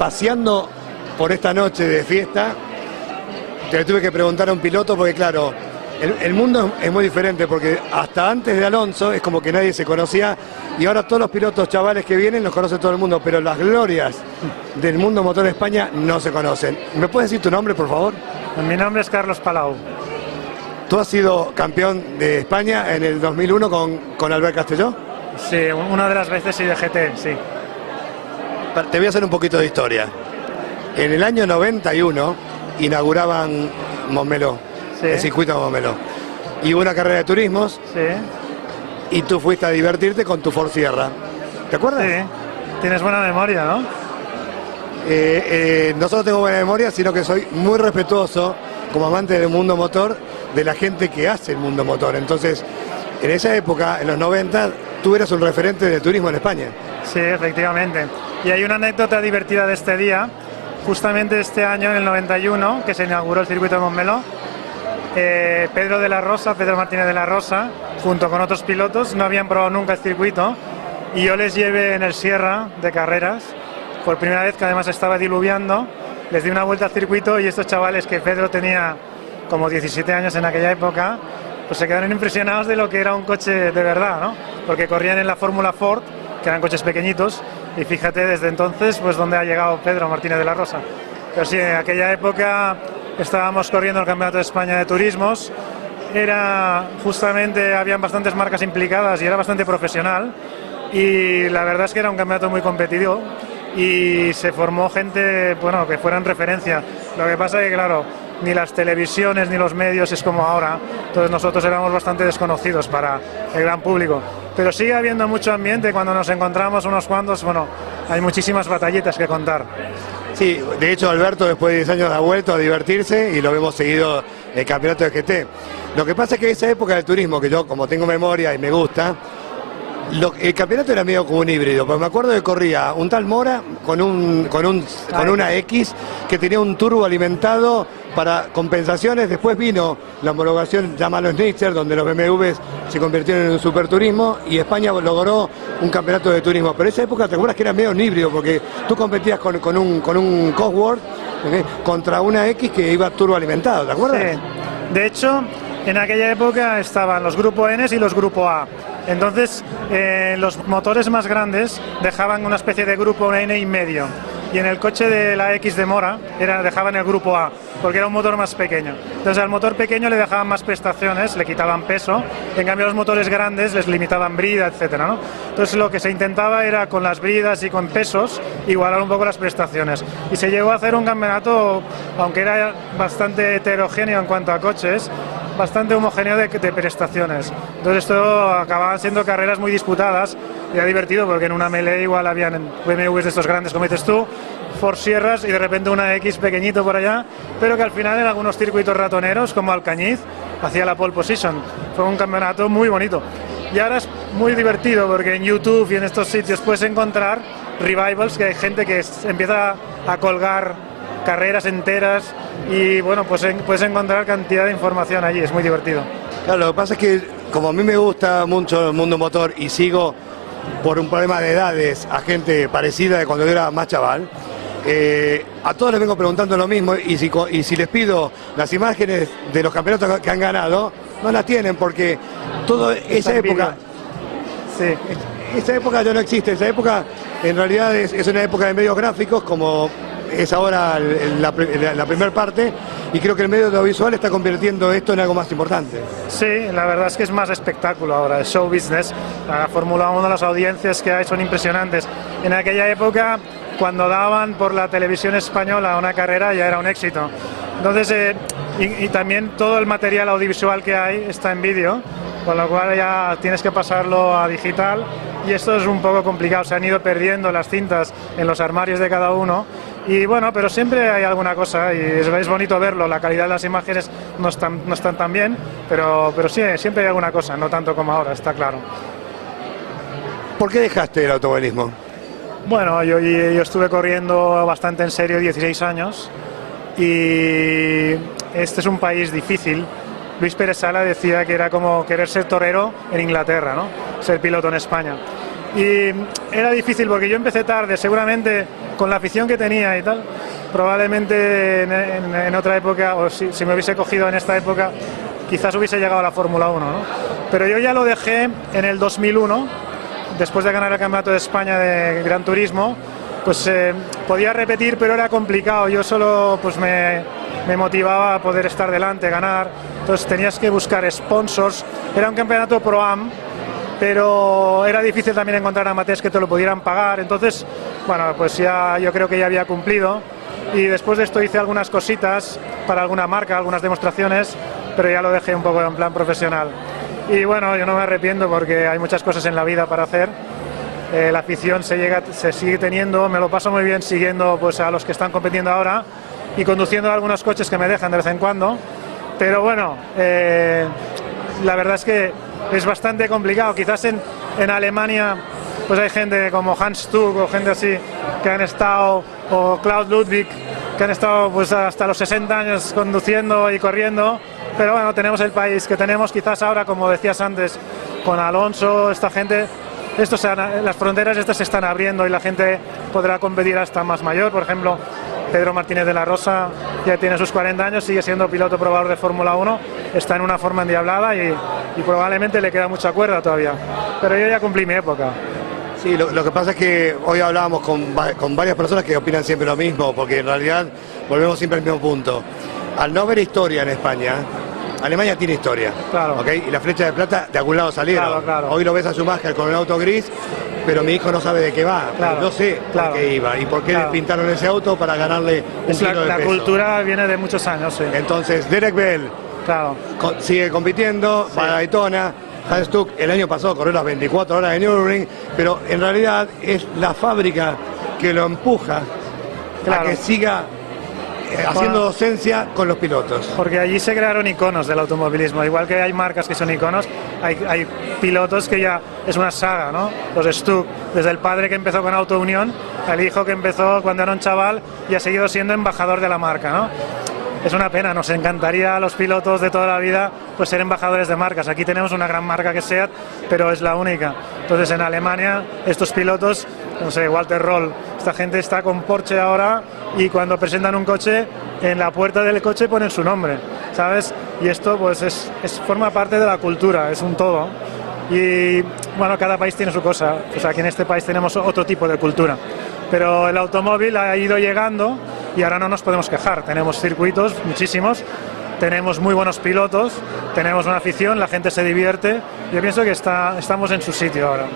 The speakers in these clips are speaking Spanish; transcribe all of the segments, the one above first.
paseando por esta noche de fiesta, te tuve que preguntar a un piloto porque claro, el mundo es muy diferente porque hasta antes de Alonso es como que nadie se conocía y ahora todos los pilotos chavales que vienen los conoce todo el mundo, pero las glorias del mundo motor de España no se conocen. ¿Me puedes decir tu nombre, por favor? Mi nombre es Carlos Palau. ¿Tú has sido campeón de España en el 2001 con Albert Castelló? Sí, una de las veces sí de GT, sí. Te voy a hacer un poquito de historia. En el año 91 inauguraban Montmeló, Sí. el circuito de Montmeló. Y hubo una carrera de turismos Sí, y tú fuiste a divertirte con tu Ford Sierra. ¿Te acuerdas? sí. Tienes buena memoria, ¿no? No solo tengo buena memoria, sino que soy muy respetuoso como amante del mundo motor, de la gente que hace el mundo motor. Entonces, en esa época, en los 90, tú eras un referente del turismo en España. Sí, efectivamente. Y hay una anécdota divertida de este día. Justamente este año, en el 91, que se inauguró el circuito de Montmeló, Pedro Martínez de la Rosa, junto con otros pilotos, no habían probado nunca el circuito y yo les llevé en el Sierra de carreras, por primera vez, que además estaba diluviando, les di una vuelta al circuito y estos chavales, que Pedro tenía como 17 años en aquella época, pues se quedaron impresionados de lo que era un coche de verdad, ¿no? Porque corrían en la Fórmula Ford, que eran coches pequeñitos, y fíjate desde entonces pues dónde ha llegado Pedro Martínez de la Rosa. Pero sí, en aquella época estábamos corriendo el Campeonato de España de Turismos, habían bastantes marcas implicadas y era bastante profesional, y la verdad es que era un campeonato muy competitivo y se formó gente, bueno, que fuera en referencia. Lo que pasa es que, claro, ni las televisiones ni los medios es como ahora, entonces nosotros éramos bastante desconocidos para el gran público. Pero sigue habiendo mucho ambiente cuando nos encontramos unos cuantos, bueno, hay muchísimas batallitas que contar. Sí, de hecho Alberto después de 10 años ha vuelto a divertirse y lo hemos seguido en el campeonato de GT. Lo que pasa es que esa época del turismo, que yo como tengo memoria y me gusta, el campeonato era medio como un híbrido, porque me acuerdo que corría un tal Mora con una X que tenía un turbo alimentado para compensaciones. Después vino la homologación, llámalo Schnitzer, donde los BMWs se convirtieron en un superturismo y España logró un campeonato de turismo. Pero esa época te acuerdas que era medio un híbrido, porque tú competías con un Cosworth, ¿okay?, contra una X que iba turbo alimentado, ¿te acuerdas? Sí. De hecho, en aquella época estaban los Grupo N y los Grupo A. Entonces, los motores más grandes dejaban una especie de Grupo N y medio. Y en el coche de la X de Mora dejaban el Grupo A, porque era un motor más pequeño. Entonces al motor pequeño le dejaban más prestaciones, le quitaban peso, en cambio a los motores grandes les limitaban brida, etcétera, ¿no? Entonces lo que se intentaba era, con las bridas y con pesos, igualar un poco las prestaciones. Y se llegó a hacer un campeonato, aunque era bastante heterogéneo en cuanto a coches, bastante homogéneo de prestaciones. Entonces esto acababan siendo carreras muy disputadas y era divertido, porque en una melee igual habían BMWs de estos grandes, como dices tú, Ford Sierras, y de repente una X pequeñito por allá, pero que al final en algunos circuitos ratoneros, como Alcañiz, hacía la pole position. Fue un campeonato muy bonito. Y ahora es muy divertido, porque en YouTube y en estos sitios puedes encontrar revivals, que hay gente que empieza a colgar carreras enteras y bueno, pues puedes encontrar cantidad de información allí, es muy divertido. Claro, lo que pasa es que como a mí me gusta mucho el mundo motor y sigo por un problema de edades a gente parecida de cuando yo era más chaval, a todos les vengo preguntando lo mismo, y si les pido las imágenes de los campeonatos que han ganado, no las tienen, porque toda esa época, sí, esa época ya no existe. Esa época en realidad es una época de medios gráficos, como es ahora la primera parte, y creo que el medio audiovisual está convirtiendo esto en algo más importante. Sí, la verdad es que es más espectáculo ahora, es show business. La Fórmula 1, las audiencias que hay son impresionantes. En aquella época, cuando daban por la televisión española una carrera, ya era un éxito. Entonces, y también todo el material audiovisual que hay está en vídeo, con lo cual ya tienes que pasarlo a digital, y esto es un poco complicado. Se han ido perdiendo las cintas en los armarios de cada uno, y bueno, pero siempre hay alguna cosa, y es bonito verlo. La calidad de las imágenes no están tan bien, pero sí, siempre hay alguna cosa, no tanto como ahora, está claro. ¿Por qué dejaste el automovilismo? Bueno, yo estuve corriendo bastante en serio 16 años, y este es un país difícil. Luis Pérez Sala decía que era como querer ser torero en Inglaterra, ¿no? Ser piloto en España. Y era difícil porque yo empecé tarde, seguramente con la afición que tenía y tal, probablemente en otra época, o si me hubiese cogido en esta época, quizás hubiese llegado a la Fórmula 1, ¿no? Pero yo ya lo dejé en el 2001, después de ganar el Campeonato de España de Gran Turismo. Pues podía repetir, pero era complicado. Yo solo pues me motivaba a poder estar delante, ganar. Entonces tenías que buscar sponsors. Era un campeonato Pro-Am, pero era difícil también encontrar amateurs que te lo pudieran pagar. Entonces, bueno, pues ya yo creo que ya había cumplido. Y después de esto hice algunas cositas para alguna marca, algunas demostraciones, pero ya lo dejé un poco en plan profesional. Y bueno, yo no me arrepiento porque hay muchas cosas en la vida para hacer. La afición se sigue teniendo, me lo paso muy bien siguiendo pues a los que están compitiendo ahora y conduciendo algunos coches que me dejan de vez en cuando, pero bueno, la verdad es que es bastante complicado. Quizás en Alemania pues hay gente como Hans Stuck o gente así que han estado, o Klaus Ludwig, que han estado pues hasta los 60 años conduciendo y corriendo, pero bueno, tenemos el país que tenemos. Quizás ahora, como decías antes, con Alonso, esta gente, las fronteras estas se están abriendo y la gente podrá competir hasta más mayor. Por ejemplo, Pedro Martínez de la Rosa ya tiene sus 40 años, sigue siendo piloto probador de Fórmula 1, está en una forma endiablada y probablemente le queda mucha cuerda todavía. Pero yo ya cumplí mi época. Sí, lo que pasa es que hoy hablábamos con varias personas que opinan siempre lo mismo, porque en realidad volvemos siempre al mismo punto. Al no haber historia en España, Alemania tiene historia, claro. ¿Okay? Y la flecha de plata de algún lado salieron. Claro, claro. Hoy lo ves a Schumacher con un auto gris, pero mi hijo no sabe de qué va. Claro, yo sé por qué iba y por qué pintaron ese auto para ganarle un kilo de la peso. cultura viene de muchos años, sí. Entonces, Derek Bell sigue compitiendo para Daytona. Hans Stuck el año pasado corrió las 24 horas de Nürburgring, pero en realidad es la fábrica que lo empuja a que siga haciendo docencia con los pilotos. Porque allí se crearon iconos del automovilismo, igual que hay marcas que son iconos, hay pilotos que ya es una saga, ¿no? Los Stuck, desde el padre que empezó con Auto Unión, al hijo que empezó cuando era un chaval y ha seguido siendo embajador de la marca, ¿no? Es una pena, nos encantaría a los pilotos de toda la vida pues ser embajadores de marcas. Aquí tenemos una gran marca que es SEAT, pero es la única. Entonces en Alemania estos pilotos, no sé, Walter Roll, esta gente está con Porsche ahora y cuando presentan un coche, en la puerta del coche ponen su nombre, ¿sabes? Y esto pues forma parte de la cultura, es un todo. Y bueno, cada país tiene su cosa. Pues aquí en este país tenemos otro tipo de cultura. Pero el automóvil ha ido llegando y ahora no nos podemos quejar. Tenemos circuitos, muchísimos, tenemos muy buenos pilotos, tenemos una afición, la gente se divierte. Yo pienso que estamos en su sitio ahora.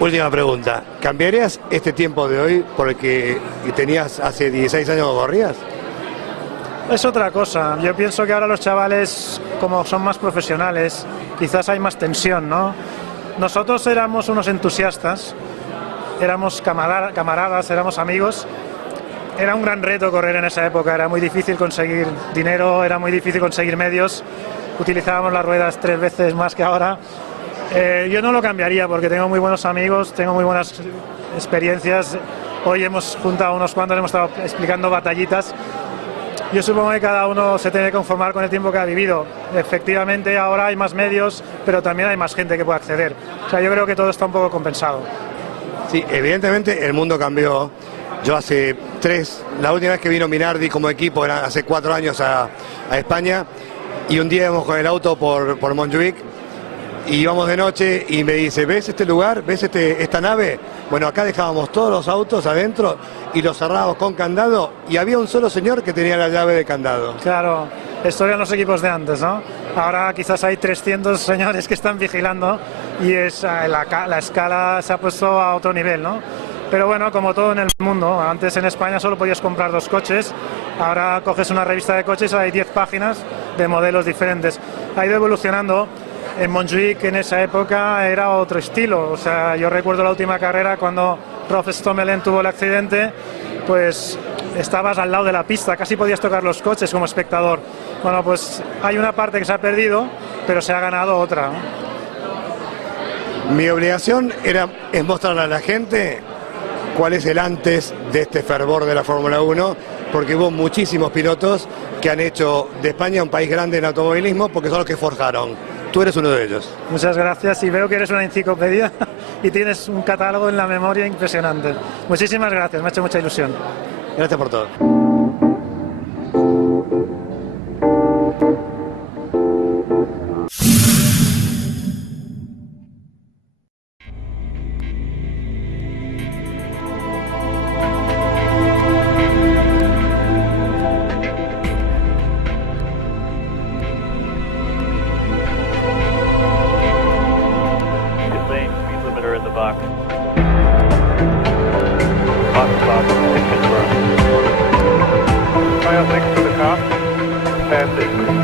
Última pregunta, ¿cambiarías este tiempo de hoy por el que tenías hace 16 años que corrías? Es otra cosa. Yo pienso que ahora los chavales, como son más profesionales, quizás hay más tensión, ¿no? Nosotros éramos unos entusiastas, éramos camaradas, éramos amigos. Era un gran reto correr en esa época, era muy difícil conseguir dinero, era muy difícil conseguir medios, utilizábamos las ruedas 3 veces más que ahora. Yo no lo cambiaría porque tengo muy buenos amigos, tengo muy buenas experiencias. Hoy hemos juntado unos cuantos, hemos estado explicando batallitas. Yo supongo que cada uno se tiene que conformar con el tiempo que ha vivido. Efectivamente ahora hay más medios, pero también hay más gente que puede acceder. O sea, yo creo que todo está un poco compensado. Sí, evidentemente el mundo cambió. Yo la última vez que vino Minardi como equipo era hace 4 años a España, y un día íbamos con el auto por Montjuic y íbamos de noche y me dice, ¿ves este lugar? ¿Ves esta nave? Bueno, acá dejábamos todos los autos adentro y los cerrábamos con candado y había un solo señor que tenía la llave de candado. Claro, esto eran los equipos de antes, ¿no? Ahora quizás hay 300 señores que están vigilando y la escala se ha puesto a otro nivel, ¿no? Pero bueno, como todo en el mundo, antes en España solo podías comprar 2 coches, ahora coges una revista de coches, hay 10 páginas de modelos diferentes. Ha ido evolucionando. En Montjuic en esa época era otro estilo, o sea, yo recuerdo la última carrera cuando Rolf Stommelen tuvo el accidente, pues estabas al lado de la pista, casi podías tocar los coches como espectador. Bueno, pues hay una parte que se ha perdido, pero se ha ganado otra, ¿no? Mi obligación es mostrarle a la gente cuál es el antes de este fervor de la Fórmula 1, porque hubo muchísimos pilotos que han hecho de España un país grande en automovilismo, porque son los que forjaron tú eres uno de ellos. Muchas gracias y veo que eres una enciclopedia y tienes un catálogo en la memoria impresionante. Muchísimas gracias, me ha hecho mucha ilusión. Gracias por todo. Thanks for the cop. That's it.